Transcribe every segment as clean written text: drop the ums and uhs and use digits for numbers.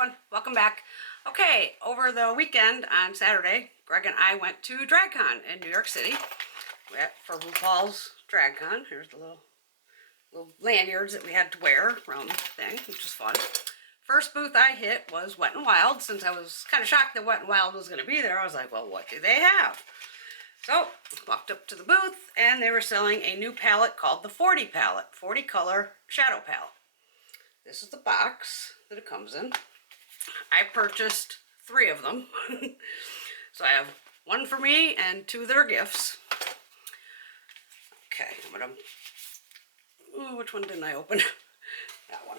everyone, welcome back. Okay, over the weekend on Saturday, Greg and I went to DragCon in New York City for RuPaul's DragCon. Here's the little lanyards that we had to wear around the thing, which was fun. First booth I hit was Wet n Wild. Since I was kind of shocked that Wet n Wild was going to be there, I was like, well, what do they have? So, walked up to the booth, and they were selling a new palette called the 40 palette, 40 color shadow palette. This is the box that it comes in. I purchased 3 of them. So I have 1 for me and 2 that are gifts. Okay, I'm gonna, ooh, which one didn't I open? That one,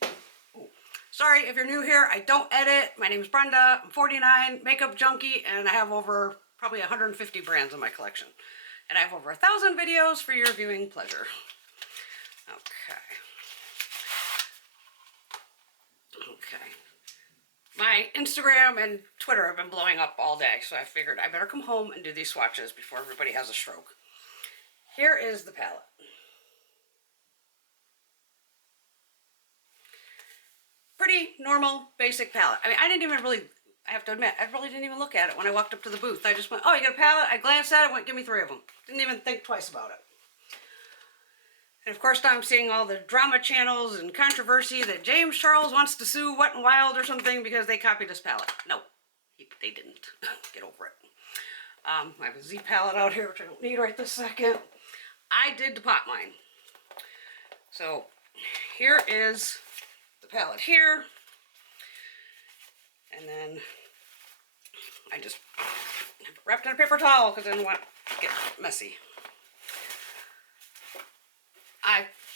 okay. Ooh. Sorry if you're new here, I don't edit. My name is Brenda, I'm 49, makeup junkie, and I have over probably 150 brands in my collection. And I have over 1,000 videos for your viewing pleasure. Okay. Okay. My Instagram and Twitter have been blowing up all day, so I figured I better come home and do these swatches before everybody has a stroke. Here is the palette. Pretty normal, basic palette. I mean, I have to admit, I really didn't even look at it when I walked up to the booth. I just went, oh, you got a palette? I glanced at it, went, give me 3 of them. Didn't even think twice about it. And of course now I'm seeing all the drama channels and controversy that James Charles wants to sue Wet n Wild or something because they copied his palette. No, they didn't. Get over it. I have a Z palette out here, which I don't need right this second. I did depot mine. So here is the palette here. And then I just wrapped in a paper towel because I didn't want to get messy.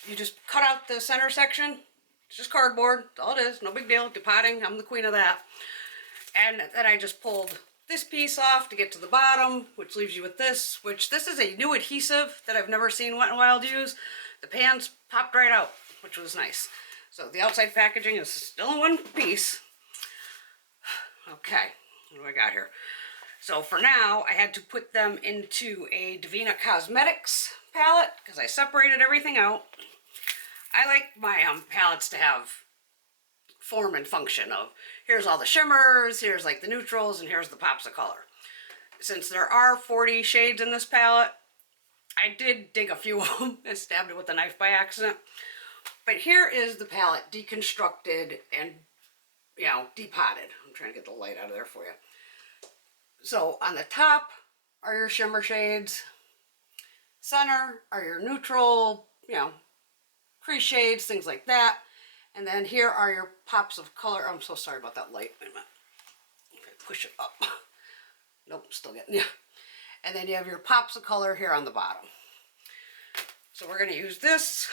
You just cut out the center section. It's just cardboard. That's all it is. No big deal. Depotting. I'm the queen of that. And then I just pulled this piece off to get to the bottom, which leaves you with this, this is a new adhesive that I've never seen Wet n Wild use. The pans popped right out, which was nice. So the outside packaging is still in one piece. Okay, what do I got here? So for now, I had to put them into a Divina Cosmetics palette because I separated everything out. I like my palettes to have form and function of, here's all the shimmers, here's like the neutrals, and here's the pops of color. Since there are 40 shades in this palette, I did dig a few of them and stabbed it with a knife by accident. But here is the palette deconstructed and, you know, depotted. I'm trying to get the light out of there for you. So on the top are your shimmer shades. Center are your neutral, you know, crease shades, things like that. And then here are your pops of color. I'm so sorry about that light. Wait a minute. Okay, push it up. Nope, still getting you. And then you have your pops of color here on the bottom. So we're going to use this.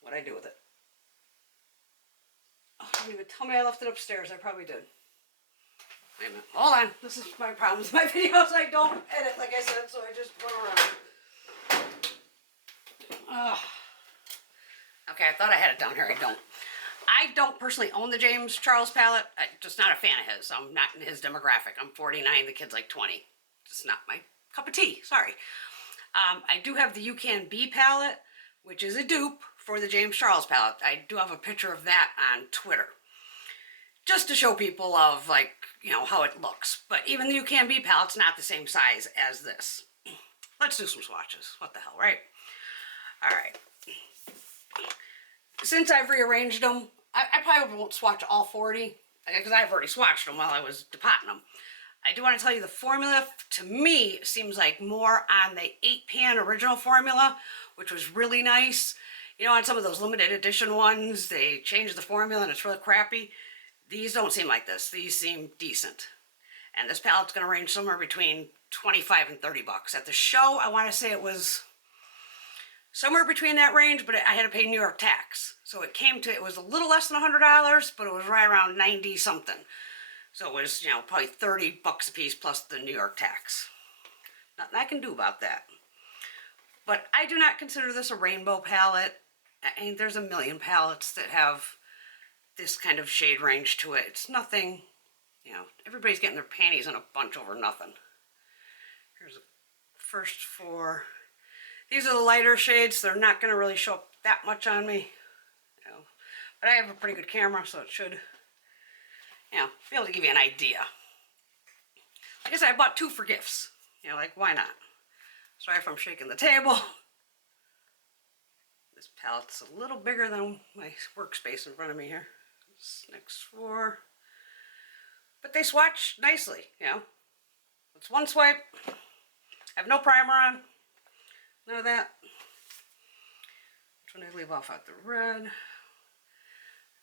What'd I do with it? Oh, don't even tell me I left it upstairs. I probably did. Wait a minute. Hold on. This is my problem with my videos. I don't edit, like I said, so I just run around. Okay, I thought I had it down here. I don't. I don't personally own the James Charles palette. I'm just not a fan of his. I'm not in his demographic. I'm 49. The kid's like 20. Just not my cup of tea. Sorry. I do have the UCANBE palette, which is a dupe for the James Charles palette. I do have a picture of that on Twitter, just to show people of, like, you know, how it looks. But even the UCANBE palette's not the same size as this. Let's do some swatches. What the hell, right? All right. Since I've rearranged them, I probably won't swatch all 40, because I've already swatched them while I was depotting them. I do want to tell you the formula, to me, seems like more on the 8-pan original formula, which was really nice. You know, on some of those limited edition ones, they changed the formula and it's really crappy. These don't seem like this. These seem decent. And this palette's going to range somewhere between 25 and 30 bucks. At the show, I want to say it was somewhere between that range, but I had to pay New York tax. So it was a little less than $100, but it was right around 90 something. So it was, you know, probably 30 bucks a piece plus the New York tax. Nothing I can do about that. But I do not consider this a rainbow palette. I mean, there's a million palettes that have this kind of shade range to it. It's nothing, you know, everybody's getting their panties in a bunch over nothing. Here's the first 4. These are the lighter shades. They're not going to really show up that much on me. You know, But I have a pretty good camera, so it should, you know, be able to give you an idea. Like I said, I bought 2 for gifts. You know, like, why not? Sorry if I'm shaking the table. This palette's a little bigger than my workspace in front of me here. This next 4. But they swatch nicely, you know. It's one swipe. I have no primer on. None of that. Which one I leave off out the red.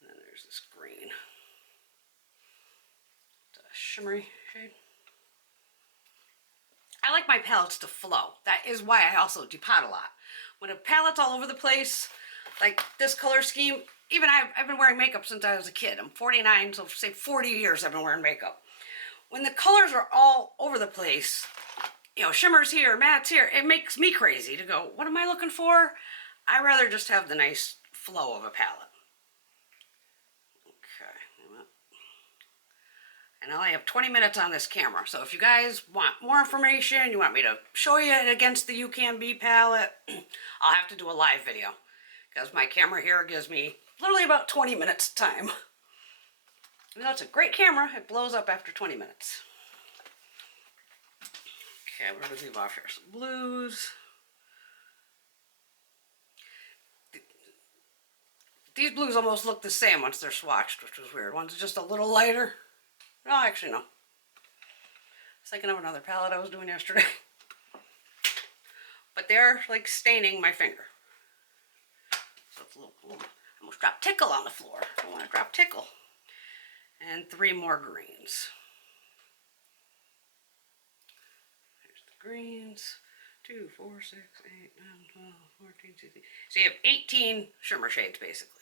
And then there's this green. It's a shimmery shade. I like my palettes to flow. That is why I also depot a lot. When a palette's all over the place, like this color scheme, even I've been wearing makeup since I was a kid. I'm 49, so say 40 years I've been wearing makeup. When the colors are all over the place, you know, shimmers here, mattes here, it makes me crazy to go, what am I looking for? I'd rather just have the nice flow of a palette. Okay. And I only have 20 minutes on this camera, so if you guys want more information, you want me to show you it against the UCANBE palette, I'll have to do a live video, because my camera here gives me literally about 20 minutes time. Even though it's a great camera, it blows up after 20 minutes. Okay, we're going to leave off here some blues. These blues almost look the same once they're swatched, which was weird. One's just a little lighter. No, actually, no. I was thinking of another palette I was doing yesterday. But they're like staining my finger. So it's a little, I almost dropped Tickle on the floor. I don't want to drop Tickle. And 3 more greens. There's the greens. 2, 4, 6, 8, 9, 12, 14, 16. So you have 18 shimmer shades basically.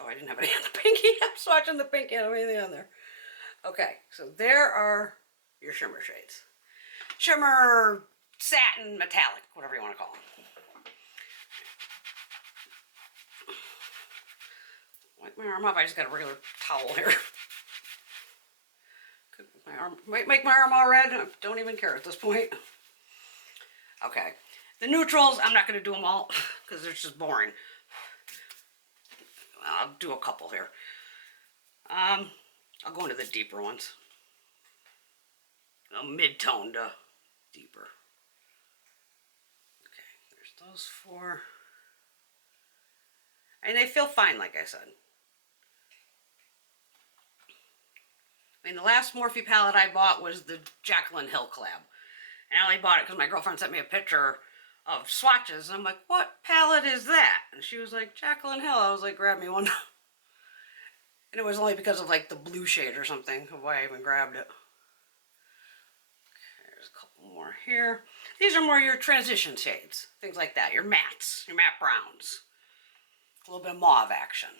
Oh, I didn't have any on the pinky. I'm swatching the pinky. I don't have anything on there. Okay, so there are your shimmer shades. Shimmer, satin, metallic, whatever you want to call them. Wipe my arm off. I just got a regular towel here. My arm might make my arm all red. I don't even care at this point. Okay, the neutrals, I'm not going to do them all because it's just boring. I'll do a couple here. I'll go into the deeper ones. Mid-tone to deeper. Okay, there's those 4. And they feel fine, like I said. I mean, the last Morphe palette I bought was the Jaclyn Hill collab. And I only bought it because my girlfriend sent me a picture of swatches. And I'm like, what palette is that? And she was like, Jaclyn Hill. I was like, grab me one. And it was only because of like the blue shade or something of why I even grabbed it. Okay, there's a couple more here. These are more your transition shades. Things like that. Your mattes. Your matte browns. A little bit of mauve action.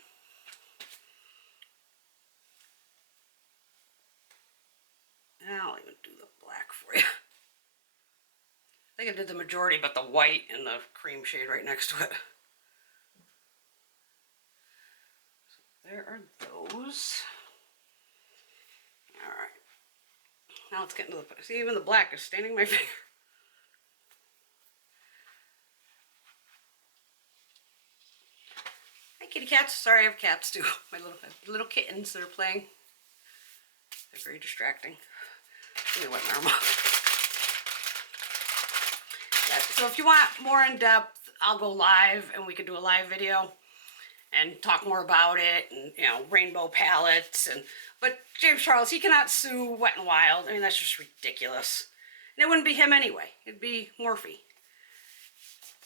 And I'll even do the black for you. I think I did the majority, but the white and the cream shade right next to it. So there are those. Alright. Now let's get into the... See, even the black is staining my finger. Hi, kitty cats. Sorry, I have cats too. My little kittens that are playing. They're very distracting. Let me wipe my arm off. Yeah, so if you want more in depth, I'll go live and we could do a live video and talk more about it, and you know, rainbow palettes. And but James Charles, he cannot sue Wet n Wild. I mean, that's just ridiculous. And it wouldn't be him anyway. It'd be Morphe.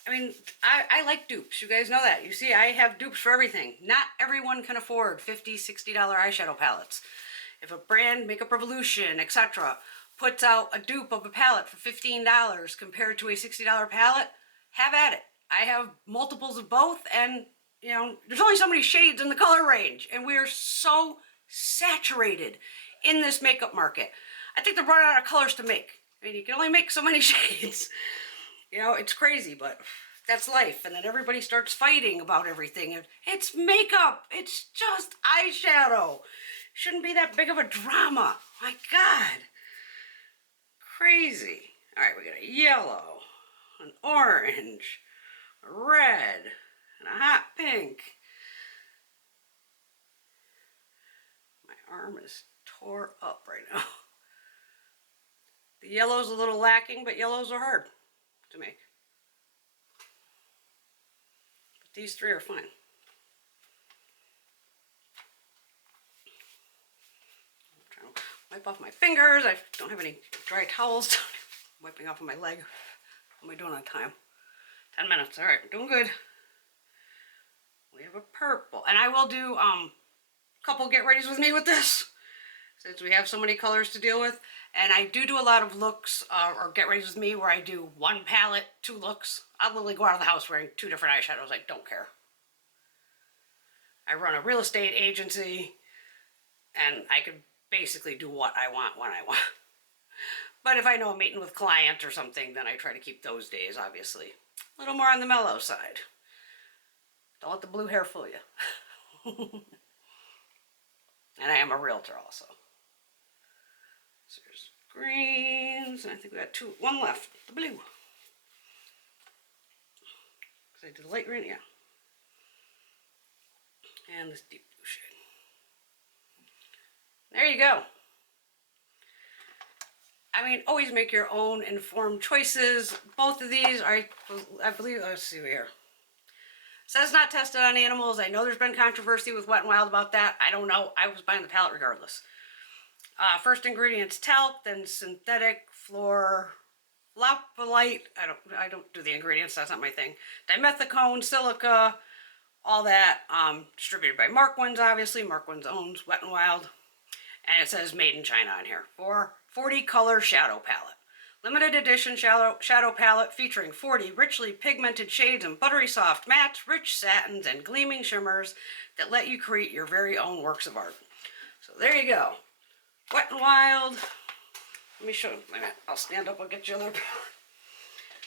I mean, I like dupes. You guys know that. You see, I have dupes for everything. Not everyone can afford $50, $60 eyeshadow palettes. If a brand, Makeup Revolution, etc., puts out a dupe of a palette for $15 compared to a $60 palette, have at it. I have multiples of both, and you know, there's only so many shades in the color range, and we are so saturated in this makeup market. I think they're running out of colors to make. I mean, you can only make so many shades. You know, it's crazy, but that's life. And then everybody starts fighting about everything. And it's makeup. It's just eyeshadow. Shouldn't be that big of a drama. My God. Crazy. All right, we got a yellow, an orange, a red, and a hot pink. My arm is tore up right now. The yellow's a little lacking, but yellows are hard to make. But these three are fine. I'm trying to wipe off my fingers. I don't have any dry towels. I'm wiping off of my leg. What am I doing on time? 10 minutes. All right, we're doing good. We have a purple. And I will do a couple get readies with me with this, since we have so many colors to deal with. And I do a lot of looks or get readies with me where I do one palette, 2 looks. I'll literally go out of the house wearing 2 different eyeshadows. I don't care. I run a real estate agency and I can basically do what I want when I want. But if I know I'm meeting with clients or something, then I try to keep those days, obviously, a little more on the mellow side. Don't let the blue hair fool you. And I am a realtor also. So there's greens, and I think we got 1 left, the blue. Because I did the light green, yeah. And this deep blue shade. There you go. I mean, always make your own informed choices. Both of these are, I believe, let's see here. It says not tested on animals. I know there's been controversy with Wet n Wild about that. I don't know. I was buying the palette regardless. First ingredient's talc, then synthetic fluorolite. I don't do the ingredients. That's not my thing. Dimethicone, silica, all that. Distributed by Markwins, obviously. Markwins owns Wet n Wild. And it says made in China on here. For 40 color shadow palette. Limited edition shadow palette featuring 40 richly pigmented shades and buttery soft mattes, rich satins, and gleaming shimmers that let you create your very own works of art. So there you go. Wet n Wild. Let me show you. I'll stand up. I'll get you other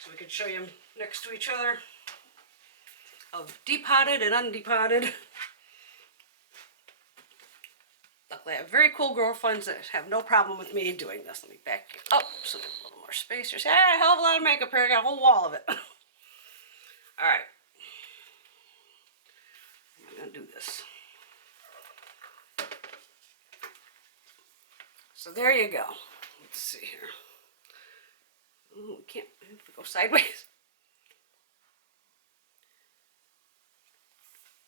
so we can show you next to each other. Of depotted and undepotted. Luckily, I have very cool girlfriends that have no problem with me doing this. Let me back you up so there's a little more space. There's a hell of a lot of makeup here. I got a whole wall of it. All right. I'm going to do this. So there you go. Let's see here. Ooh, we can't go sideways.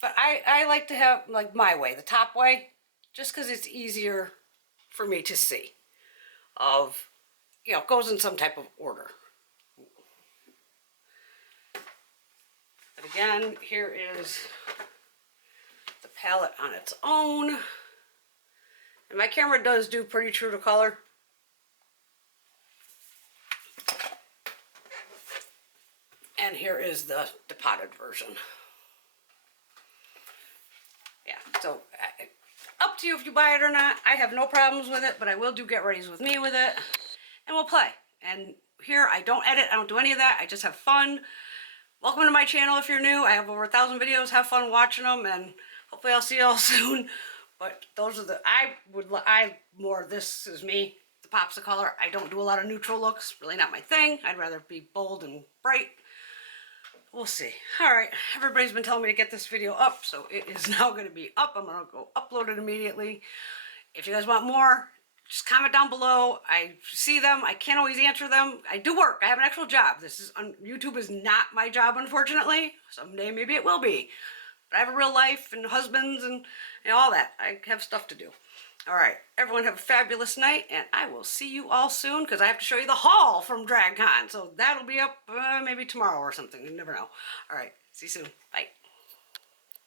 But I like to have, like, my way, the top way. Just because it's easier for me to see of, you know, it goes in some type of order. But again, here is the palette on its own. And my camera does do pretty true to color. And here is the depotted version. Yeah, so up to you if you buy it or not. I have no problems with it, but I will do get readies with me with it. And we'll play. And here I don't edit, I don't do any of that. I just have fun. Welcome to my channel if you're new. I have over 1,000 videos. Have fun watching them, and hopefully I'll see you all soon. But those are the, this is me, the pops of color. I don't do a lot of neutral looks, really not my thing. I'd rather be bold and bright. We'll see. All right, everybody's been telling me to get this video up, so it is now going to be up. I'm going to go upload it immediately. If you guys want more, just comment down below. I see them. I can't always answer them. I do work. I have an actual job. YouTube is not my job, unfortunately. Someday maybe it will be. But I have a real life and husbands and all that. I have stuff to do. All right, everyone have a fabulous night, and I will see you all soon because I have to show you the haul from DragCon. So that'll be up maybe tomorrow or something. You never know. All right, see you soon. Bye.